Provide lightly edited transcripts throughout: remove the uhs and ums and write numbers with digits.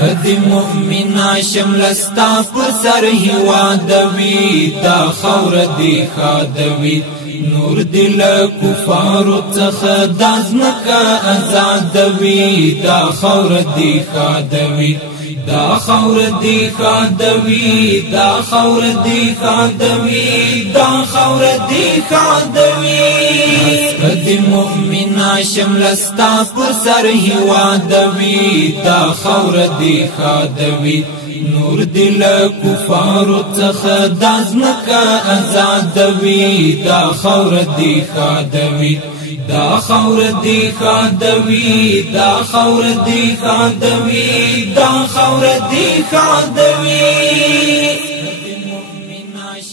کدی مؤمنا شملستا پسر هوادوی دا خور دی خادوی نور دل کفارو څخه دازمکا آزادوی دا خور دی خادوی دا خور دی خادوی دا خور دی خادوی دا خور دی خادوی کدی مؤمنا شملستا پسر هوادوی دا خور دی خادوی نور دل کفارو څخه دازمکا آزادوی دا خور دی خادوی دا خور دی خادوی دا خور دی خادوی دا خور دی خادوی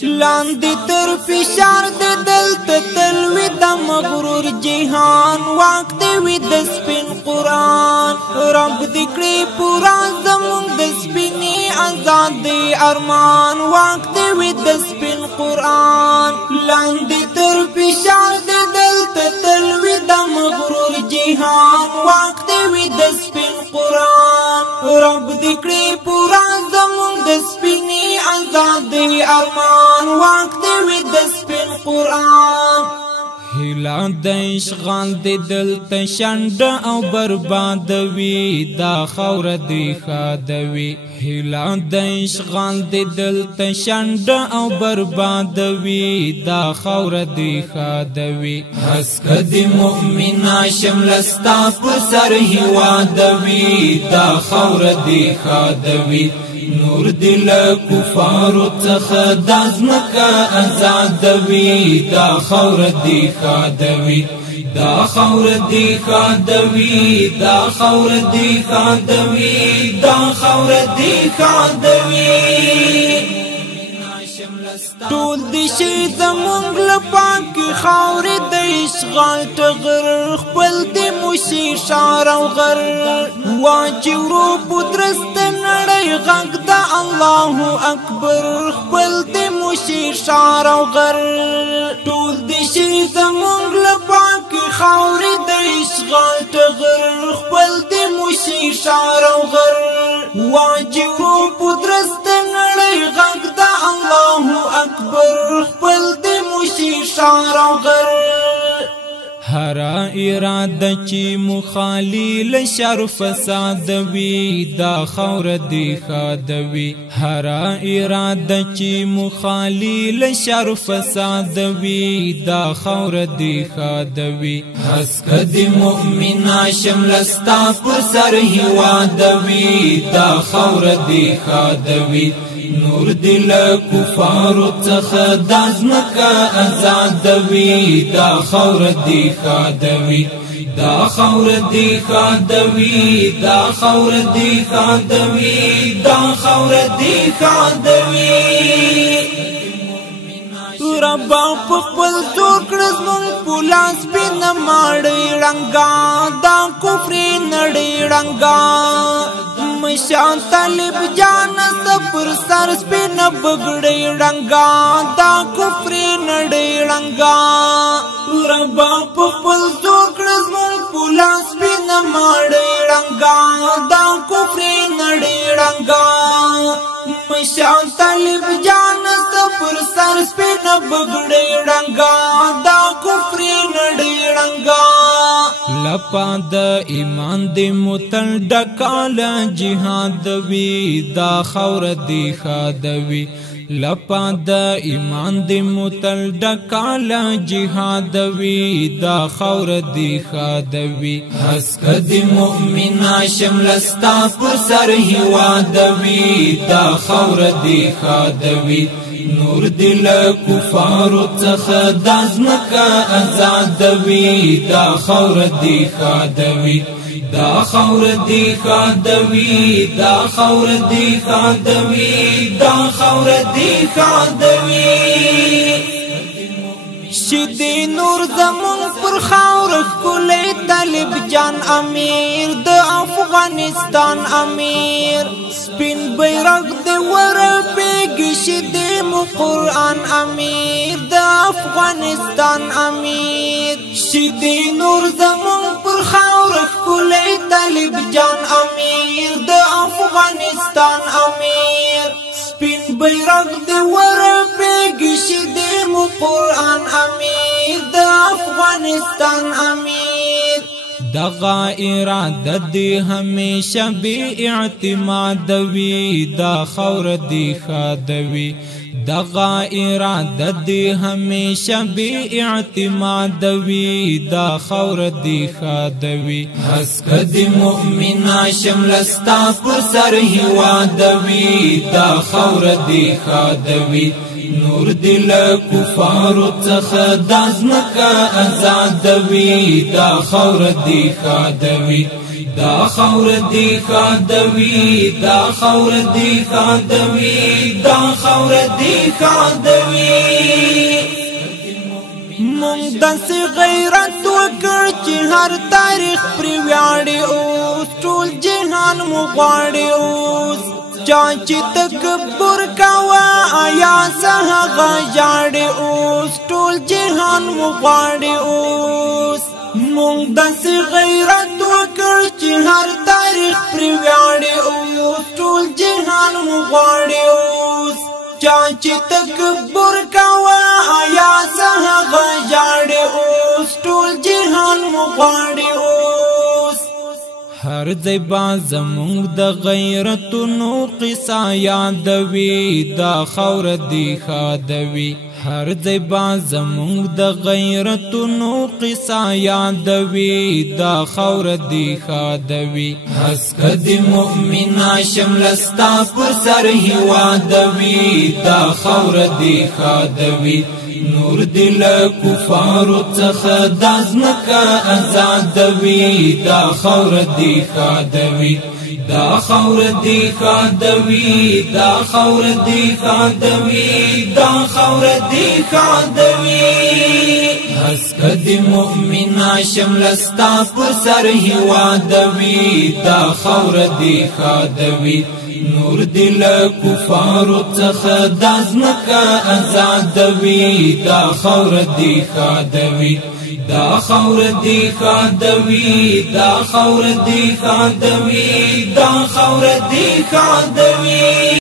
لاندې تر فشار د دلته تلوي د مغرور جهان واک دی وي د سپین قرآن رب دې کړې پورا زمونږ د سپینې آزادۍ ارمان واک دی وي د سپین قرآن لاندې تر فشار د دلته تلوي د مغرور جهان واک دی وي د سپین قرآن رب دې کړې پورا زمونږ د سپینې آزادۍ ارمان واک دی وي د سپین قرآن هیلا د اشغال د دلته شنډ او بربادوي دا خور دی خادوي هیلا د اشغال د دلته شنډ او بربادوي دا خور دی خادوي حس کدی مؤمنا شملستا پسر هوادوي دا خور دی خادوي نور دل کفارو څخه دازمکا آزادوی دا خور دی خادوی دا خور دی خادوی دا خور دی خادوی دا خور دی خادوی ټول دی شي زمونږ لپاک خاورې د اشغال ټغر خپل دی موشي شار او غر واچي ورو پودرست نړۍ غږ د الله اکبر خپل دی موشي شار او غر ټول دی شي زمونږ لپاک خاورې د اشغال ټغر خپل دی موشي شار او غر واچي ورو پودرست نړۍ غږ د الله اکبر خپل دی موشي شار او غر هر اراده چې مخالیل شر فساد وي دا خور دی خادوي هر اراده چې مخالیل شر فساد وي دا خور دی خادوي حس کدی مؤمنا شملستا پسر هوادوي دا خور دی خادوي نور دل کفارو څخه دازمکا آزادوي دا خور دی خادوي دا خور دی خادوی دا خور دی خادوی دا خور دی خادوی ربا په خپل زور کړه زمونږ پولاس سپینه ماړۍ ړنګا دا کفر نړۍ ړنګا مشان طالب جان پر سر سپینه بګړۍ ړنګا دا کفر نړۍ ړنګا ربا په خپل زور کړه زمونږ پولاس سپینه ماړۍ ړنګا دا کفر نړۍ ړنګا مشان طالب جان پر سر سپینه بګړۍ ړنګا دا کفر نړۍ ړنګا لپا د ایمان دی متل ډکاله جهاد وی دا خور دی خادوي لپا د ایمان دی متل ډکاله جهاد وی دا خور دی خادوي حس کدی مؤمنا شملستا پسر هوادوي دا خور دی خادوي نور دل کفارو څخه دازمکا آزادوي دا خور دی خادوي دا خور دی خادوي دا خور دی خادوي دا خور دی خادوي شدی نور زمون پر خاور کلی طالب جان امیر د افغانستان امیر سپین بیرغ د ور پیګ شدی مو قرآن امیر د افغانستان امیر شدی نور زمون پر خاور کلی طالب جان امیر د افغانستان بیرغ دی ورپیږي شیدې مو قرآن امیر د افغانستان امیر دغه اراده دی همیشه بی اعتماد وی دا خاور دی خادوي دغه اراده دی همیشه بی اعتماد وی دا خاور دی خادوي حسک دی مؤمنا شملستا پر سر هواد وی دا خاور دی خادوي نور دل کفارو څخه دازمکا آزاد وی دا خاور دی خادوي دا خاور دی خادوي دا خاور دی خادوي دا خاور دی خادوي مونږ داسې غیرت وکړ چې هر تاریخ پرې ویاړي اوس ټول جهان مو غواړي اوس چا چې تکبر کاوه آیا څه هغه ژاړي اوس ټول جهان مو غواړي اوس مونږ داسې غیرت وکړ چې هر تاریخ پرې ویاړي اوس ټول جهان مو غواړي اوس چا چې تکبر کاوه آیا څه هغه ژاړي اوس ټول جهان مو غواړي اوس هر ځای با زمونږ د غیرتونو قصه یادوي دا خاور دی خادوي هر ځای با زمونږ د غیرتونو قصه یادوي دا خاور دی خادوي حسک دی مؤمنا شملستا پر سر هوادوي دا خاور دی خادوي نور دل کفارو څخه دازمکا آزاد وی دا خاور دی خادوي دا خاور دی خادوي دا خاور دی خادوي دا خاور دی خادوي حسک دی مؤمنا شملستا پر سر هوادوي دا خاور دی خادوي نور دل کفارو څخه دازمکا آزاد وی دا خاور دی خادوي دا خاور دی خادوي دا خاور دی خادوي دا خاور دی خادوي